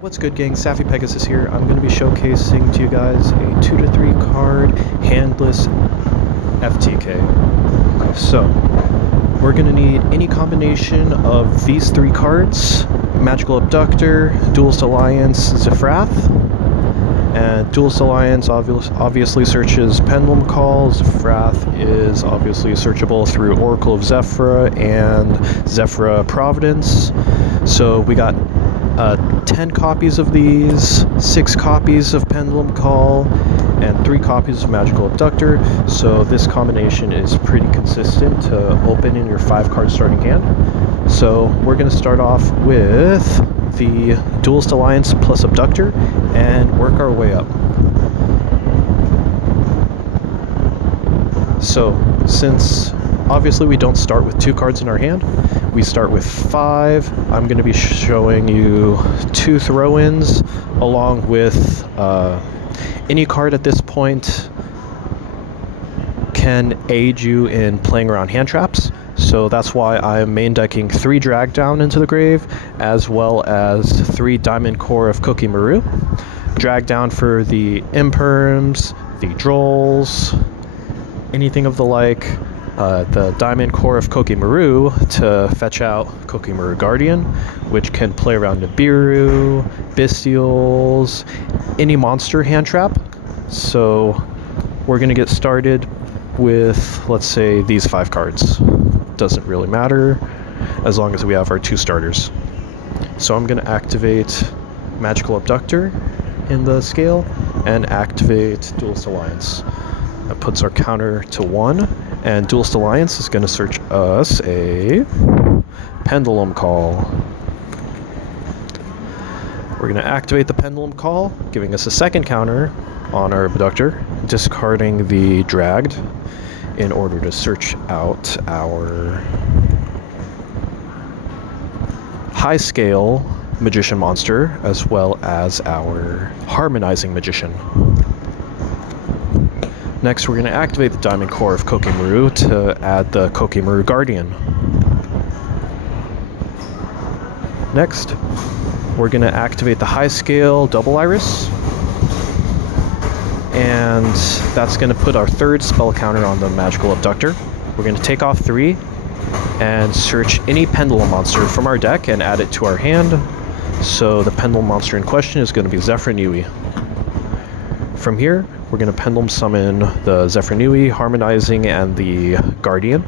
What's good, gang? Safi Pegasus here. I'm going to be showcasing to you guys a 2 to 3 card handless FTK. So, we're going to need any combination of these 3 cards: Magical Abductor, Duelist Alliance, Zefrath. And Duelist Alliance obviously searches Pendulum Call. Zefrath is obviously searchable through Oracle of Zephyra and Zephyra Providence. So we got 10 copies of these, 6 copies of Pendulum Call, and 3 copies of Magical Abductor. So this combination is pretty consistent to open in your 5-card starting hand. So we're going to start off with the Duelist Alliance plus Abductor and work our way up. So since obviously we don't start with 2 cards in our hand, we start with 5. I'm going to be showing you 2 throw-ins along with any card at this point can aid you in playing around hand traps. So that's why I'm main decking 3 Drag Down into the grave, as well as 3 Diamond Core of Cookie Maru. Drag Down for the Imperms, the Drolls, anything of the like. The Diamond Core of Cookie Maru to fetch out Cookie Maru Guardian, which can play around Nibiru, Bestials, any monster hand trap. So we're going to get started with, let's say, these 5 cards. Doesn't really matter as long as we have our 2 starters. So I'm going to activate Magical Abductor in the scale and activate Duelist Alliance. That puts our counter to 1, and Duelist Alliance is going to search us a Pendulum Call. We're going to activate the Pendulum Call, giving us a 2nd counter on our Abductor, discarding the Dragged in order to search out our high scale Magician monster, as well as our Harmonizing Magician. Next, we're going to activate the Diamond Core of Cookie Maru to add the Cookie Maru Guardian. Next, we're going to activate the high scale Double Iris, and that's going to put our 3rd spell counter on the Magical Abductor. We're going to take off 3 and search any Pendulum monster from our deck and add it to our hand. So the Pendulum monster in question is going to be Zefranui. From here, we're going to Pendulum summon the Zefranui, Harmonizing, and the Guardian.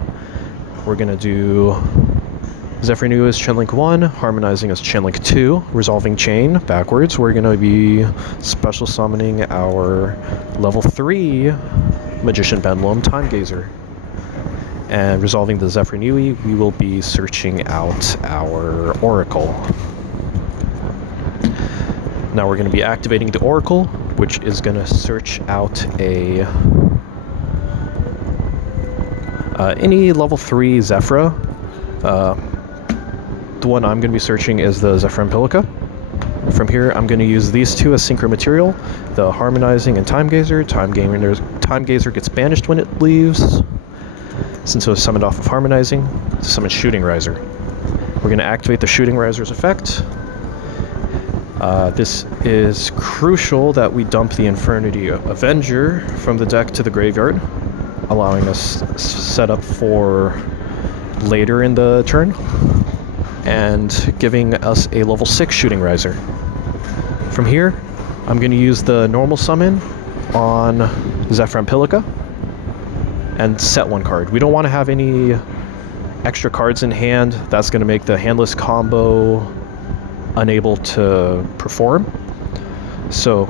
We're going to do Zefranui as Chainlink 1, Harmonizing as Chainlink 2, Resolving Chain backwards. We're going to be special summoning our level 3 Magician Pendulum, Time Gazer. And resolving the Zefranui, we will be searching out our Oracle. Now we're going to be activating the Oracle, which is going to search out a any level 3 Zephyra. The one I'm going to be searching is the Zephyra Empilica. From here, I'm going to use these 2 as synchro material, the Harmonizing and Time Gazer. Time Gazer gets banished when it leaves, since it was summoned off of Harmonizing, to summon Shooting Riser. We're going to activate the Shooting Riser's effect. This is crucial that we dump the Infernity Avenger from the deck to the graveyard, allowing us set up for later in the turn, and giving us a level 6 Shooting Riser. From here, I'm going to use the normal summon on Zephyra Empilica and set 1 card. We don't want to have any extra cards in hand. That's going to make the handless combo unable to perform. So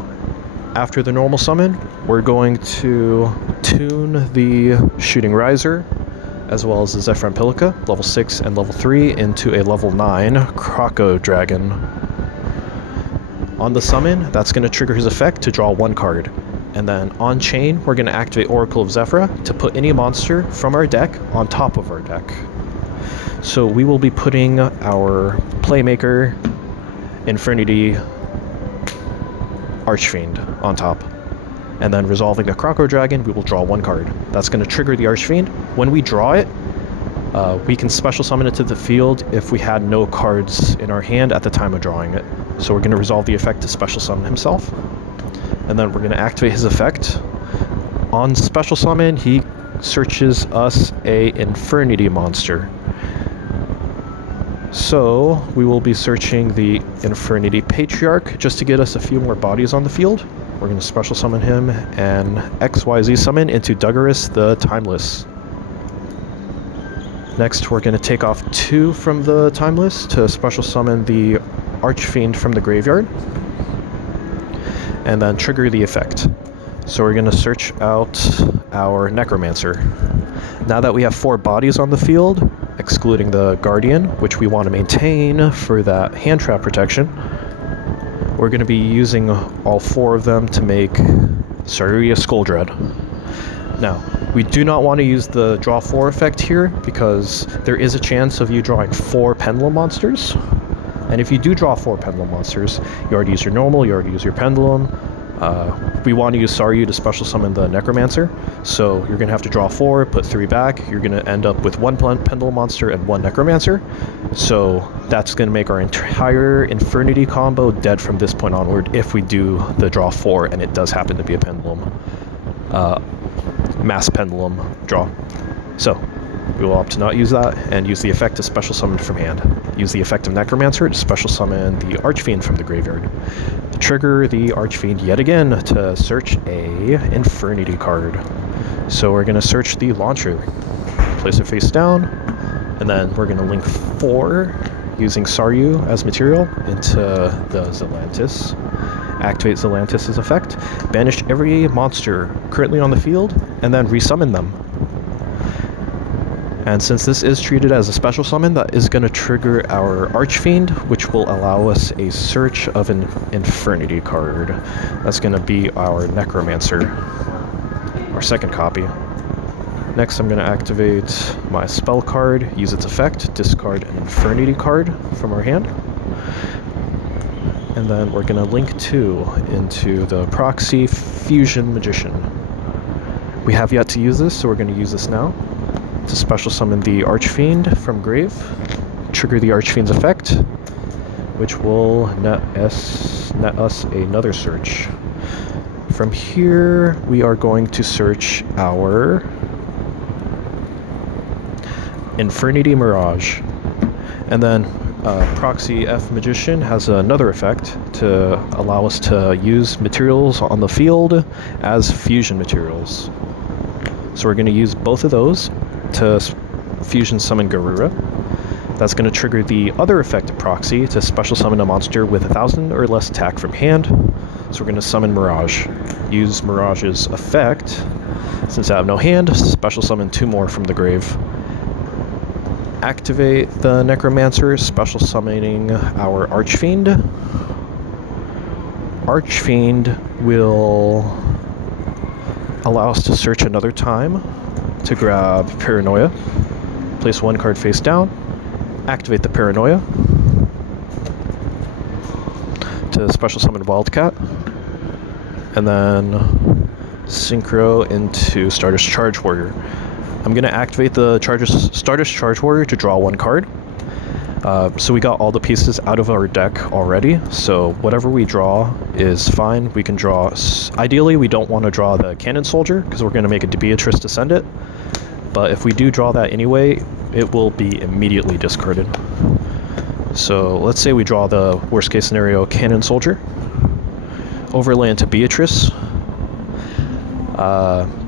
after the normal summon, we're going to tune the Shooting Riser, as well as the Zephyra Empilica, level 6 and level 3, into a level 9 Croco Dragon. On the summon, that's going to trigger his effect to draw 1 card. And then on chain, we're going to activate Oracle of Zephyra to put any monster from our deck on top of our deck. So we will be putting our Playmaker, Infernity, Archfiend on top. And then resolving the Croco Dragon, we will draw 1 card. That's going to trigger the Archfiend. When we draw it, we can special summon it to the field if we had no cards in our hand at the time of drawing it. So we're going to resolve the effect to special summon himself. And then we're going to activate his effect. On special summon, he searches us a Infernity monster. So we will be searching the Infernity Patriarch just to get us a few more bodies on the field. We're going to special summon him and XYZ summon into Duggarus the Timeless. Next, we're going to take off 2 from the Timeless to special summon the Archfiend from the graveyard. And then trigger the effect. So we're going to search out our Necromancer. Now that we have 4 bodies on the field, excluding the Guardian, which we want to maintain for that hand trap protection, we're going to be using all 4 of them to make Saruya Skuldread. Now, we do not want to use the draw 4 effect here because there is a chance of you drawing 4 Pendulum monsters. And if you do draw 4 Pendulum monsters, you already use your normal, you already use your Pendulum. We want to use Saryu to special summon the Necromancer, so you're going to have to draw 4, put 3 back. You're going to end up with 1 Pendulum monster and 1 Necromancer, so that's going to make our entire Infernity combo dead from this point onward if we do the draw 4 and it does happen to be a Pendulum, mass Pendulum draw. So we will opt to not use that and use the effect to special summon from hand. Use the effect of Necromancer to special summon the Archfiend from the graveyard. Trigger the Archfiend yet again to search a Infernity card. So we're going to search the launcher. Place it face down, and then we're going to link 4 using Saryu as material into the Zelantis. Activate Zelantis' effect. Banish every monster currently on the field, and then resummon them. And since this is treated as a special summon, that is going to trigger our Archfiend, which will allow us a search of an Infernity card. That's going to be our Necromancer, our second copy. Next, I'm going to activate my spell card, use its effect, discard an Infernity card from our hand. And then we're going to link 2 into the Proxy Fusion Magician. We have yet to use this, so we're going to use this now. To special summon the Archfiend from grave, trigger the Archfiend's effect, which will net us another search. From here, we are going to search our Infernity Mirage. And then Proxy F Magician has another effect to allow us to use materials on the field as fusion materials. So we're going to use both of those to fusion summon Garura. That's going to trigger the other effect of Proxy to special summon a monster with 1,000 or less attack from hand. So we're going to summon Mirage. Use Mirage's effect. Since I have no hand, special summon 2 more from the grave. Activate the Necromancer, special summoning our Archfiend. Archfiend will allow us to search another time to grab Paranoia. Place 1 card face down. Activate the Paranoia to special summon Wildcat. And then synchro into Stardust Charge Warrior. I'm going to activate the Stardust Charge Warrior to draw 1 card. So we got all the pieces out of our deck already, so whatever we draw is fine. We can draw... Ideally, we don't want to draw the Cannon Soldier, because we're going to make a Beatrice to send it. But if we do draw that anyway, it will be immediately discarded. So let's say we draw the worst case scenario Cannon Soldier. Overlay into Beatrice.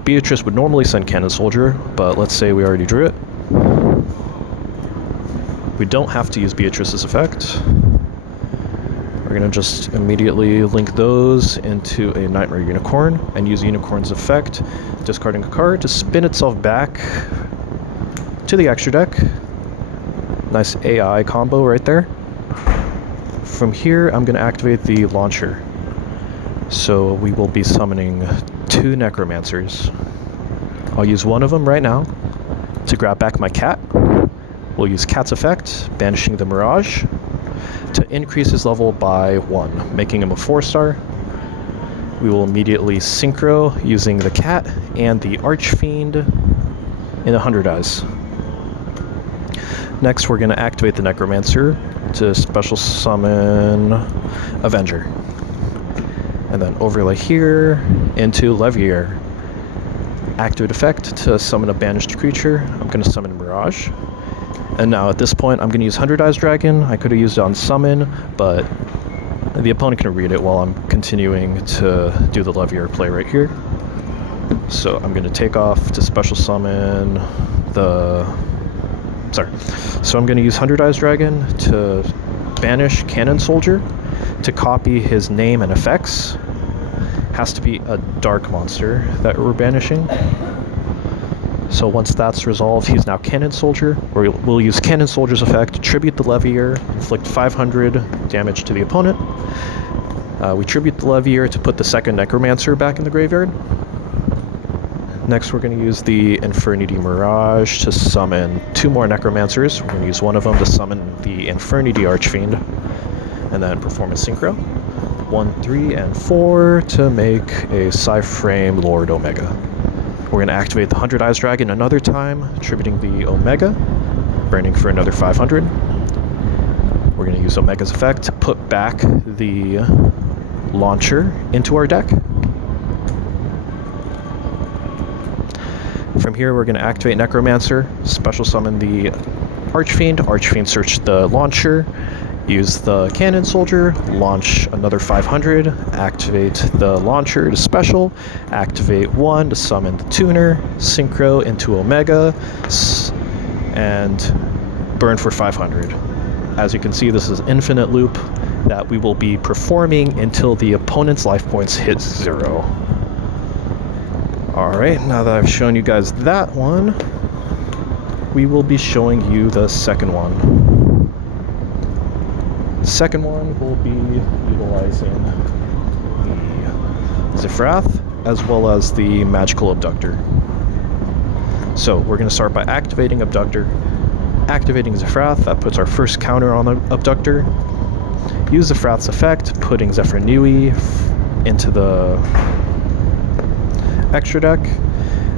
Beatrice would normally send Cannon Soldier, but let's say we already drew it. We don't have to use Beatrice's effect. We're going to just immediately link those into a Nightmare Unicorn and use Unicorn's effect, discarding a card to spin itself back to the extra deck. Nice AI combo right there. From here, I'm going to activate the launcher. So we will be summoning 2 Necromancers. I'll use one of them right now to grab back my cat. We'll use Cat's effect, banishing the Mirage, to increase his level by 1, making him a 4-star. We will immediately synchro using the cat and the Archfiend in 100 eyes. Next, we're going to activate the Necromancer to special summon Avenger. And then overlay here into Levier. Activate effect to summon a banished creature. I'm going to summon Mirage. And now at this point, I'm going to use 100 Eyes Dragon. I could have used it on summon, but the opponent can read it while I'm continuing to do the Levier play right here. So I'm going to take off to special summon the... Sorry. So I'm going to use 100 Eyes Dragon to banish Cannon Soldier to copy his name and effects. Has to be a dark monster that we're banishing. So once that's resolved, he's now Cannon Soldier. We'll use Cannon Soldier's effect, tribute the Levier, inflict 500 damage to the opponent. We tribute the Levier to put the second Necromancer back in the graveyard. Next, we're going to use the Infernity Mirage to summon 2 more Necromancers. We're going to use one of them to summon the Infernity Archfiend, and then perform a Synchro. 1, 3, and 4 to make a Psyframe Lord Omega. We're going to activate the 100 Eyes Dragon another time, attributing the Omega, burning for another 500. We're going to use Omega's effect to put back the launcher into our deck. From here, we're going to activate Necromancer, special summon the Archfiend. Archfiend search the launcher. Use the Cannon Soldier, launch another 500, activate the launcher to special, activate 1 to summon the tuner, synchro into Omega, and burn for 500. As you can see, this is an infinite loop that we will be performing until the opponent's life points hit 0. Alright, now that I've shown you guys that one, we will be showing you the second one. Second one will be utilizing the Zefrath as well as the Magical Abductor. So we're going to start by activating Abductor, activating Zefrath. That puts our first counter on the Abductor. Use Zefrath's effect, putting Zephyr into the extra deck.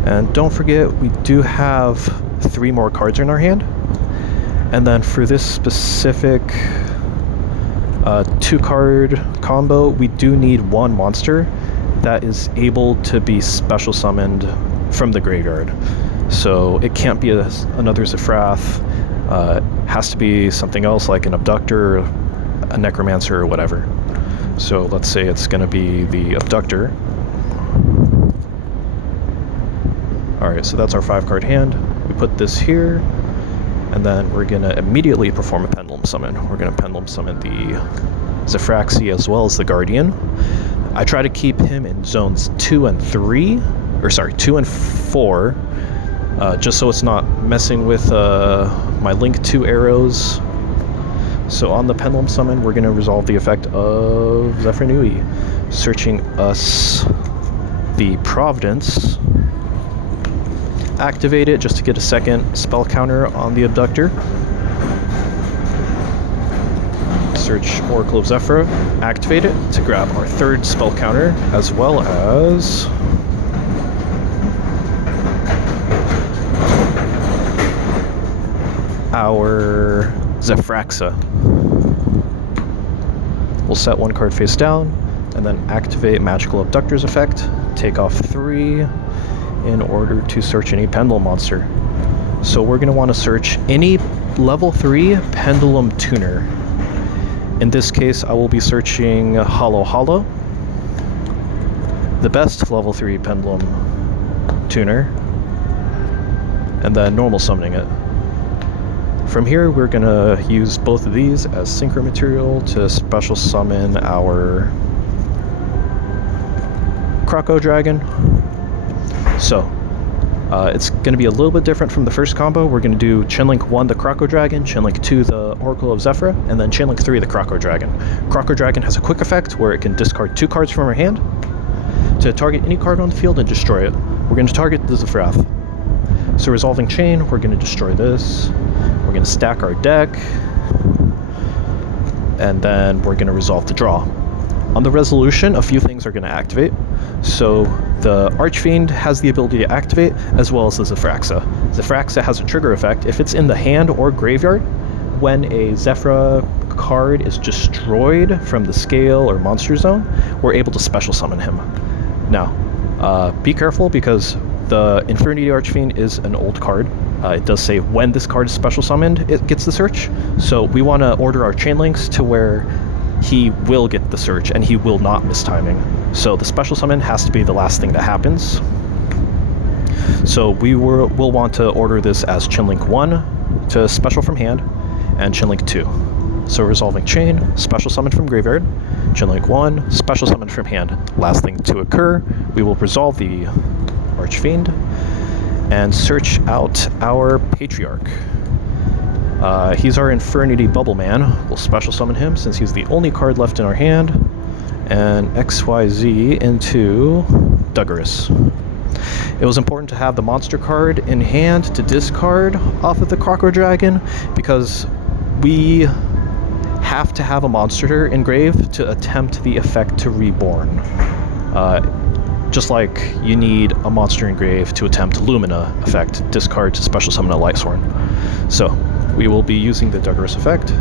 And don't forget, we do have 3 more cards in our hand. And then for this specific 2-card combo, we do need 1 monster that is able to be special summoned from the graveyard. So it can't be another Zefrath, has to be something else like an Abductor, a Necromancer, or whatever. So let's say it's going to be the Abductor. Alright, so that's our 5-card hand. We put this here, and then we're going to immediately perform a Pendulum Summon. We're going to Pendulum Summon the Zefraxi as well as the Guardian. I try to keep him in zones 2 and 2 and 4, just so it's not messing with my Link 2 arrows. So on the Pendulum Summon, we're going to resolve the effect of Zephyr Nui, searching us the Providence. Activate it just to get a second spell counter on the Abductor. Search Oracle of Zephyr, activate it to grab our 3rd spell counter, as well as our Zefraxa. We'll set 1 card face down, and then activate Magical Abductor's effect, take off 3, in order to search any Pendulum monster. So we're going to want to search any level 3 Pendulum Tuner. In this case, I will be searching Hollow, the best level 3 Pendulum Tuner, and then normal summoning it. From here, we're going to use both of these as synchro material to special summon our Croco Dragon. So, it's going to be a little bit different from the first combo. We're going to do Chainlink 1, the Croco Dragon, Chainlink 2, the Oracle of Zephyr, and then Chainlink 3, the Croco Dragon. Croco Dragon has a quick effect where it can discard 2 cards from our hand to target any card on the field and destroy it. We're going to target the Zefrath. So resolving Chain, we're going to destroy this. We're going to stack our deck, and then we're going to resolve the draw. On the resolution, a few things are going to activate. So the Archfiend has the ability to activate, as well as the Zefraxa. Zefraxa has a trigger effect. If it's in the hand or graveyard, when a Zephyr card is destroyed from the scale or monster zone, we're able to special summon him. Now, be careful because the Infernity Archfiend is an old card. It does say when this card is special summoned, it gets the search. So we want to order our chain links to where he will get the search and he will not miss timing. So the special summon has to be the last thing that happens. So we'll want to order this as chain link 1 to special from hand, and chain link 2. So resolving chain, special summon from graveyard, chain link 1, special summon from hand. Last thing to occur, we will resolve the Archfiend and search out our Patriarch. He's our Infernity Bubble Man. We'll special summon him since he's the only card left in our hand, and XYZ into Duggarus. It was important to have the monster card in hand to discard off of the Crocodile Dragon because we have to have a monster engrave to attempt the effect to reborn. Just like you need a monster engrave to attempt Lumina effect, discard to special summon a Lightsworn. So we will be using the Duggarus effect.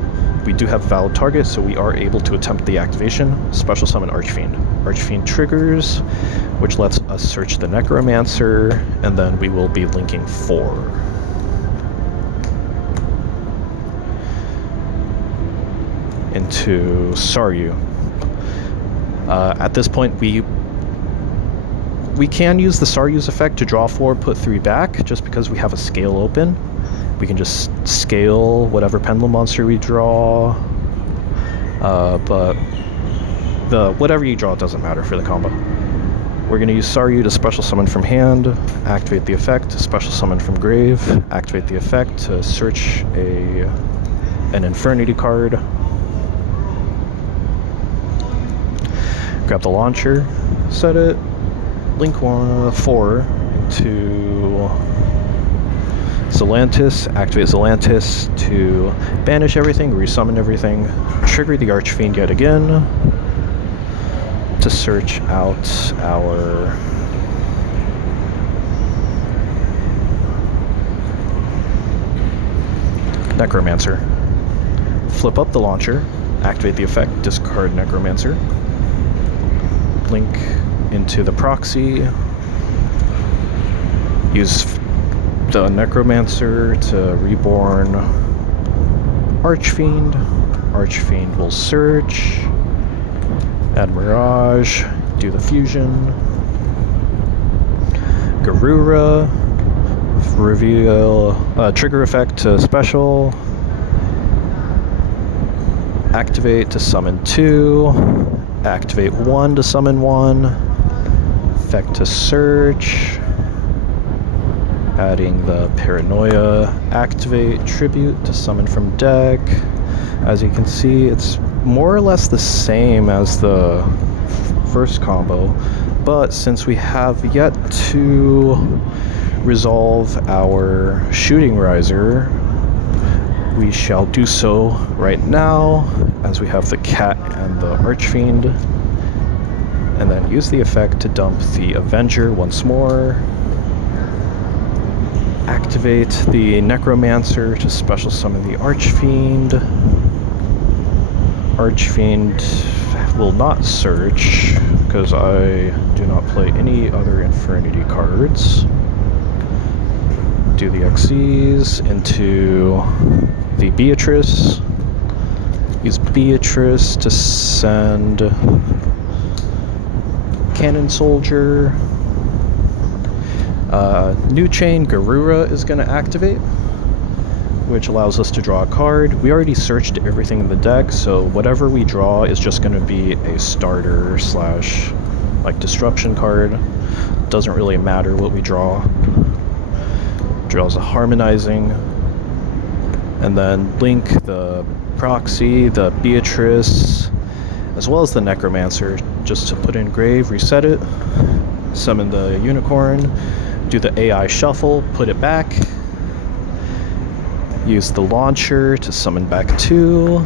We do have valid target, so we are able to attempt the activation. Special summon Archfiend. Archfiend triggers, which lets us search the Necromancer, and then we will be linking 4. Into Saryu. At this point, we can use the Saryu's effect to draw 4, put 3 back, just because we have a scale open. We can just scale whatever Pendulum monster we draw, but whatever you draw doesn't matter for the combo. We're going to use Saryu to special summon from hand, activate the effect, special summon from grave, activate the effect to search an Infernity card. Grab the launcher, set it, link 4 into Zelantis, activate Zelantis to banish everything, resummon everything, trigger the Archfiend yet again to search out our Necromancer. Flip up the launcher, activate the effect, discard Necromancer, link into the proxy, use the Necromancer to reborn Archfiend. Archfiend will search, add Mirage, do the fusion, Garura, reveal trigger effect to special, activate to summon 2, activate 1 to summon 1, effect to search, adding the Paranoia, activate Tribute to summon from deck. As you can see, it's more or less the same as the first combo, but since we have yet to resolve our Shooting Riser, we shall do so right now, as we have the Cat and the Archfiend, and then use the effect to dump the Avenger once more. Activate the Necromancer to special summon the Archfiend. Archfiend will not search, because I do not play any other Infernity cards. Do the XEs into the Beatrice. Use Beatrice to send Cannon Soldier. New Chain Garura is going to activate, which allows us to draw a card. We already searched everything in the deck, so whatever we draw is just going to be a starter slash like disruption card. Doesn't really matter what we draw. Draws a Harmonizing, and then link the Proxy, the Beatrice, as well as the Necromancer, just to put in grave, reset it, summon the Unicorn, do the AI shuffle, put it back, use the launcher to summon back 2,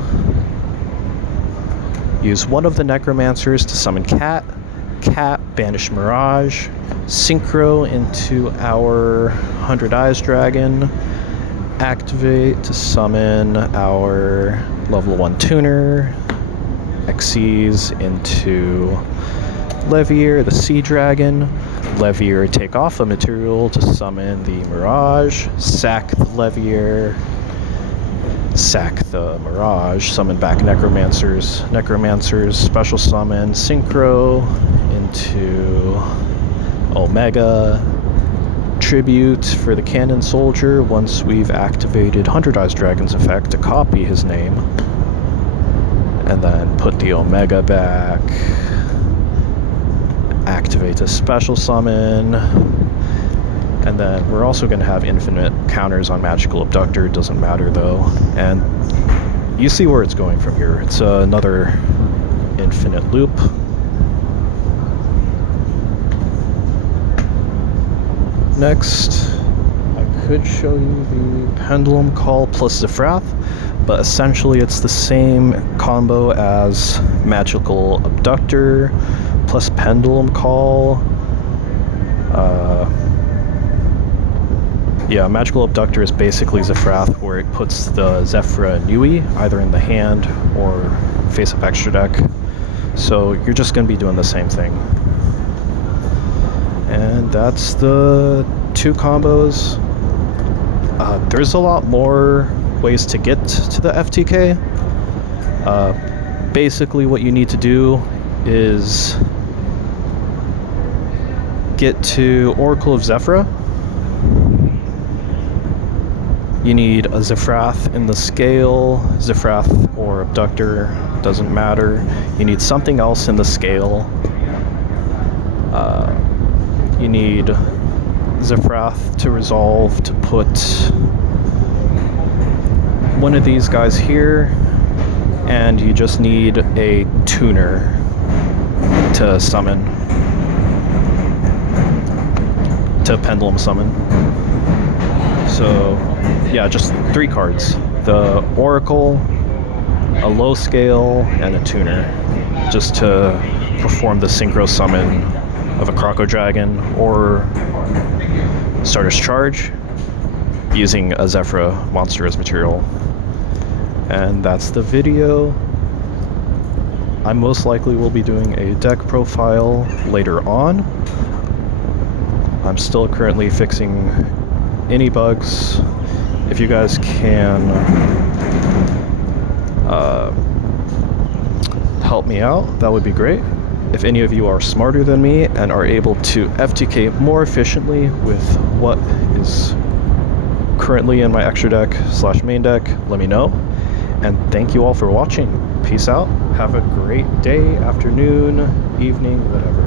use one of the Necromancers to summon Cat, banish Mirage, synchro into our 100 Eyes Dragon, activate to summon our level 1 tuner, XCs into Levier, the Sea Dragon. Levier take off a material to summon the Mirage, sack the Levier, sack the Mirage, summon back Necromancers, special summon Synchro into Omega, tribute for the Cannon Soldier once we've activated 100 Eyes Dragon's effect to copy his name, and then put the Omega back, activate a special summon, and then we're also going to have infinite counters on Magical Abductor. Doesn't matter though, and you see where it's going from here. It's another infinite loop. Next, I could show you the Pendulum Call plus Zefrath, but essentially it's the same combo as Magical Abductor plus Pendulum Call. Yeah, Magical Abductor is basically Zefrath, where it puts the Zephyra Nui either in the hand or face-up extra deck. So you're just going to be doing the same thing. And that's the 2 combos. There's a lot more ways to get to the FTK. Basically what you need to do is get to Oracle of Zephyra. You need a Zefrath in the scale, Zefrath or Abductor, doesn't matter. You need something else in the scale. You need Zefrath to resolve to put one of these guys here, and you just need a tuner to summon, to Pendulum summon. So yeah, just 3 cards. The Oracle, a low scale, and a tuner, just to perform the synchro summon of a Croco Dragon or Starter's Charge using a Zephyra monster as material. And that's the video. I most likely will be doing a deck profile later on. I'm still currently fixing any bugs. If you guys can help me out, that would be great. If any of you are smarter than me and are able to FTK more efficiently with what is currently in my extra deck / main deck, let me know. And thank you all for watching. Peace out. Have a great day, afternoon, evening, whatever.